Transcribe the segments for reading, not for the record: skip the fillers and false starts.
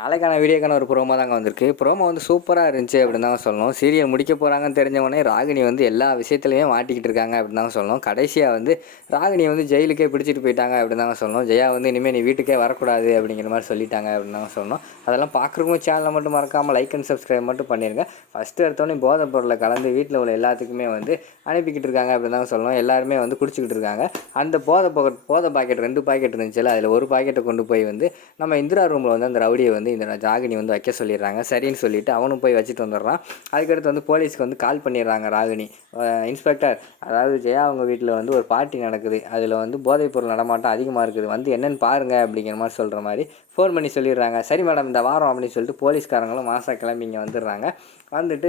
நாளைக்கான வீடியோக்கான ஒரு ப்ரோமோ தாங்க வந்திருக்கு. ப்ரோமோ வந்து சூப்பராக இருந்துச்சு அப்படின்னு தாங்க சொல்லணும். சீரியல் முடிக்க போகிறாங்கன்னு தெரிஞ்சவொடனே ராகினி வந்து எல்லா விஷயத்துலையும் மாட்டிக்கிட்டு இருக்காங்க அப்படின்னு தாங்க சொல்லணும். கடைசியாக வந்து ராகினி வந்து ஜெயிலுக்கே பிடிச்சிட்டு போயிட்டாங்க அப்படின்னு தாங்க சொல்லணும். ஜெயா வந்து இனிமேல் நீ வீட்டுக்கே வரக்கூடாது அப்படிங்கிற மாதிரி சொல்லிட்டாங்க அப்படின்னு தாங்க சொல்லணும். அதெல்லாம் பார்க்குறவங்க சேனலை மட்டும் மறக்காமல் லைக் அண்ட் சப்ஸ்கிரைப் மட்டும் பண்ணிடுங்க. ஃபஸ்ட்டு எடுத்தோடனே போதைப் பொருளை கலந்து வீட்டில் உள்ள எல்லாத்துக்குமே வந்து அனுப்பிக்கிட்டு இருக்காங்க அப்படின்னு தாங்க சொல்லணும். எல்லாருமே வந்து குடிச்சிக்கிட்டு இருக்காங்க. அந்த போதை பாக்கெட் 2 பாக்கெட் இருந்துச்சுல்ல, அதில் ஒரு பாக்கெட்டை கொண்டு போய் வந்து நம்ம இந்திரா ரூமில் வந்து அந்த ரவுடியை வந்து இந்த ராகினி வந்து வைக்க சொல்லிடுறாங்க. சரின்னு சொல்லிவிட்டு அவனும் போய் வச்சுட்டு வந்துடுறான். அதுக்கடுத்து வந்து போலீஸ்க்கு வந்து கால் பண்ணிடுறாங்க ராகினி. இன்ஸ்பெக்டர், அதாவது ஜெயா அவங்க வீட்டில் வந்து ஒரு பார்ட்டி நடக்குது, அதில் வந்து போதைப்பொருள் நடமாட்டம் அதிகமாக இருக்குது, வந்து என்னென்னு பாருங்கள் அப்படிங்கிற மாதிரி சொல்கிற மாதிரி ஃபோன் பண்ணி சொல்லிடுறாங்க. சரி மேடம், இந்த வாரம் அப்படின்னு சொல்லிட்டு போலீஸ்காரங்களும் மாதம் கிளம்பி இங்கே வந்துடுறாங்க. வந்துட்டு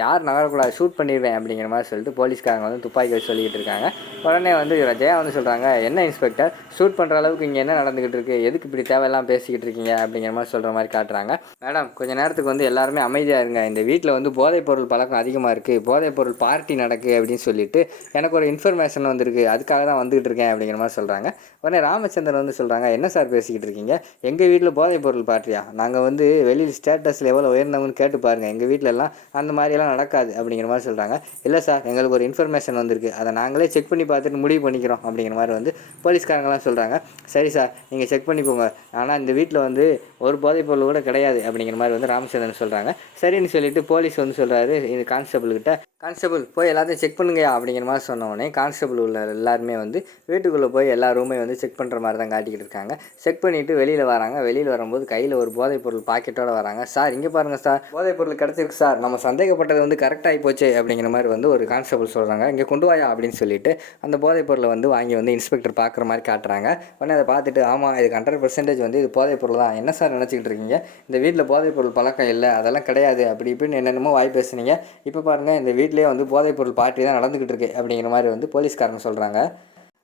யார் நகரக்கூடாது, ஷூட் பண்ணிடுவேன் அப்படிங்கிற மாதிரி சொல்லிட்டு போலீஸ்காரங்க வந்து துப்பாக்கி வச்சு சொல்லிக்கிட்டு இருக்காங்க. உடனே வந்து ஜெயா வந்து சொல்கிறாங்க, என்ன இன்ஸ்பெக்டர், ஷூட் பண்ணுற அளவுக்கு இங்கே என்ன நடந்துக்கிட்டு இருக்குது, எதுக்கு இப்படி தேவையெல்லாம் பேசிக்கிட்டு இருக்கீங்க அப்படிங்கிற மாதிரி சொல்கிற மாதிரி காட்டுறாங்க. மேடம், கொஞ்சம் நேரத்துக்கு வந்து எல்லாருமே அமைதியாக இருங்க, இந்த வீட்டில் வந்து போதைப்பொருள் பழக்கம் அதிகமாக இருக்குது, போதைப்பொருள் பார்ட்டி நடக்குது அப்படின்னு சொல்லிட்டு எனக்கு ஒரு இன்ஃபர்மேஷன் வந்திருக்கு, அதுக்காக தான் வந்துகிட்டு இருக்கேன் அப்படிங்கிற மாதிரி சொல்கிறாங்க. உடனே ராமச்சந்திரன் வந்து சொல்கிறாங்க, என்ன சார் பேசிக்கிட்டு இருக்கீங்க, எங்கள் வீட்டில் போதைப்பொருள் பார்ட்டியா, நாங்கள் வந்து வெளியில் ஸ்டேட்டஸில் எவ்வளோ உயர்ந்தவங்கன்னு கேட்டு பாருங்கள், எங்கள் வீட்டிலலாம் அந்த மாதிரியெல்லாம் நடக்காது அப்படிங்கிற மாதிரி சொல்கிறாங்க. இல்லை சார், எங்களுக்கு ஒரு இன்ஃபர்மேஷன் வந்திருக்கு, அதை நாங்களே செக் பண்ணி பார்த்துட்டு முடிவு பண்ணிக்கிறோம் அப்படிங்கிற மாதிரி வந்து போலீஸ்காரங்களாம் சொல்கிறாங்க. சரி சார், நீங்கள் செக் பண்ணிக்கோங்க, ஆனால் இந்த வீட்டில் வந்து ஒரு போதைப்பொருள் கூட கிடையாது அப்படிங்கிற மாதிரி வந்து ராமச்சந்திரன் சொல்கிறாங்க. சரின்னு சொல்லிட்டு போலீஸ் வந்து சொல்கிறாரு இது கான்ஸ்டபிள்கிட்ட, கான்ஸ்டபிள் போய் எல்லாத்தையும் செக் பண்ணுங்கயா அப்படிங்கிற மாதிரி சொன்னோடனே கான்ஸ்டபிள் உள்ள எல்லாருமே வந்து வீட்டுக்குள்ளே போய் எல்லா ரூமையும் வந்து செக் பண்ணுற மாதிரி தான் காட்டிக்கிட்டு இருக்காங்க. செக் பண்ணிவிட்டு வெளியில் வராங்க. வெளியில் வரும்போது கையில் ஒரு போதைப்பொருள் பாக்கெட்டோடு வராங்க. சார் இங்கே பாருங்கள் சார், போதைப்பொருள் கிடச்சிருக்கு சார், நம்ம சந்தேகப்பட்டது வந்து கரெக்டாகி போச்சு அப்படிங்கிற மாதிரி வந்து ஒரு கான்ஸ்டபிள் சொல்கிறாங்க. இங்கே கொண்டு வாயா அப்படின்னு சொல்லிட்டு அந்த போதைப்பொருளை வந்து வாங்கி வந்து இன்ஸ்பெக்டர் பார்க்குற மாதிரி காட்டுறாங்க. உடனே அதை பார்த்துட்டு, ஆமாம் இது 100% வந்து இது போதைப்பொருள் தான், என்ன சார் நினச்சிக்கிட்டு இருக்கீங்க, இந்த வீட்டில் போதைப்பொருள் பழக்கம் இல்லை, அதெல்லாம் கிடையாது அப்படி இப்படின்னு என்னென்னமோ வாய் பேசுனீங்க, இப்போ பாருங்கள் இந்த வீட்டிலே வந்து போதைப்பொருள் பார்ட்டி தான் நடந்துக்கிட்டு இருக்கு அப்படிங்கிற மாதிரி வந்து போலீஸ்காரங்க சொல்கிறாங்க.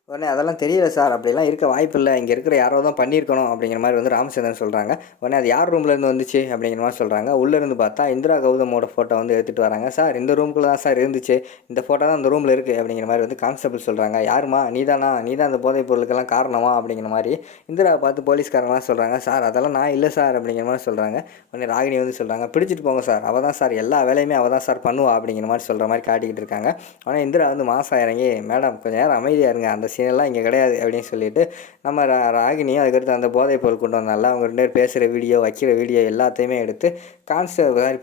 உடனே அதெல்லாம் தெரியல சார், அப்படிலாம் இருக்க வாய்ப்பு இல்லை, இங்கே இருக்கிற யாரோ தான் பண்ணியிருக்கணும் அப்படிங்கிற மாதிரி வந்து ராமச்சந்திரன் சொல்கிறாங்க. உடனே அது யார் ரூம்லேருந்து வந்துச்சு அப்படிங்கிற மாதிரி சொல்கிறாங்க. உள்ளேருந்து பார்த்தா இந்திரா கௌதமோட ஃபோட்டோ வந்து எடுத்துகிட்டு வராங்க. சார் இந்த ரூமுக்குள்ளே தான் சார் இருந்துச்சு, இந்த ஃபோட்டோ தான் இந்த ரூமில் இருக்குது அப்படிங்கிற மாதிரி வந்து கான்ஸ்டபிள் சொல்கிறாங்க. யாருமா, நீ தான் அந்த போதைப் பொருளுக்கெல்லாம் காரணமா அப்படிங்கிற மாதிரி இந்திராவை பார்த்து போலீஸ்காரங்களாம் சொல்கிறாங்க. சார் அதெல்லாம் நான் இல்லை சார் அப்படிங்கிற மாதிரி சொல்கிறாங்க. உடனே ராகினி வந்து சொல்கிறாங்க, பிடிச்சிட்டு போங்க சார், அவள் தான் சார் எல்லா வேலையுமே அவள் தான் சார் பண்ணுவா அப்படிங்கிற மாதிரி சொல்கிற மாதிரி காட்டிக்கிட்டு இருக்காங்க. ஆனால் இந்திரா வந்து மாதம் இறங்கி, மேடம் கொஞ்சம் நேரம் அமைதியாக இருங்க, அந்த சீனெல்லாம் இங்கே கிடையாது அப்படின்னு சொல்லிட்டு நம்ம ராகினியும் அதுக்கடுத்து அந்த போதைப் பொருள் கொண்டு வந்தால அவங்க 2 பேர் பேசுகிற வீடியோ, வைக்கிற வீடியோ எல்லாத்தையுமே எடுத்து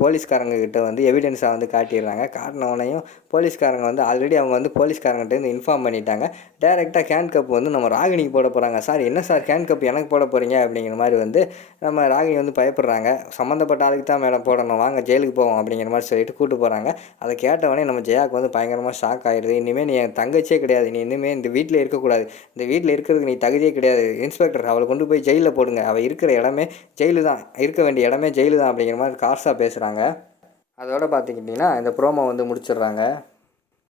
போலீஸ்காரங்க கிட்ட வந்து எவிடன்ஸாக வந்து காட்டிடுறாங்க. காட்டினவனையும் போலீஸ்காரங்க வந்து ஆல்ரெடி அவங்க வந்து போலீஸ்காரங்கிட்ட இன்ஃபார்ம் பண்ணிட்டாங்க. டேரெக்டாக ஹேண்ட் கப் வந்து நம்ம ராகினிக்கு போட போகிறாங்க. சார் என்ன சார் ஹேண்ட் கப் எனக்கு போட போகிறீங்க அப்படிங்கிற மாதிரி வந்து நம்ம ராகினி வந்து பயப்படுறாங்க. சம்மந்தப்பட்ட ஆளுக்கு தான் மேடம் போடணும், வாங்க ஜெயிலுக்கு போவோம் அப்படிங்கிற மாதிரி சொல்லிட்டு கூப்பிட்டு போகிறாங்க. அதை கேட்டவொடனே நம்ம ஜெயாவுக்கு வந்து பயங்கரமாக ஷாக் ஆகிடுது. இனிமேல் நீ என் தங்கச்சியே கிடையாது, நீ இனிமேல் இந்த வீட்டில் இருக்கக்கூடாது, இந்த வீட்டில் இருக்கிறதுக்கு நீ தகுதியே கிடையாது, இன்ஸ்பெக்டர் அவளை கொண்டு போய் ஜெயிலில் போடுங்க, அவள் இருக்கிற இடமே ஜெயிலு தான், இருக்க வேண்டிய இடமே ஜெயிலு தான் அப்படிங்கிற மாதிரி கார்ஸாக பேசுகிறாங்க. அதோடு பார்த்துக்கிட்டிங்கன்னா இந்த ப்ரோமோ வந்து முடிச்சிடுறாங்க.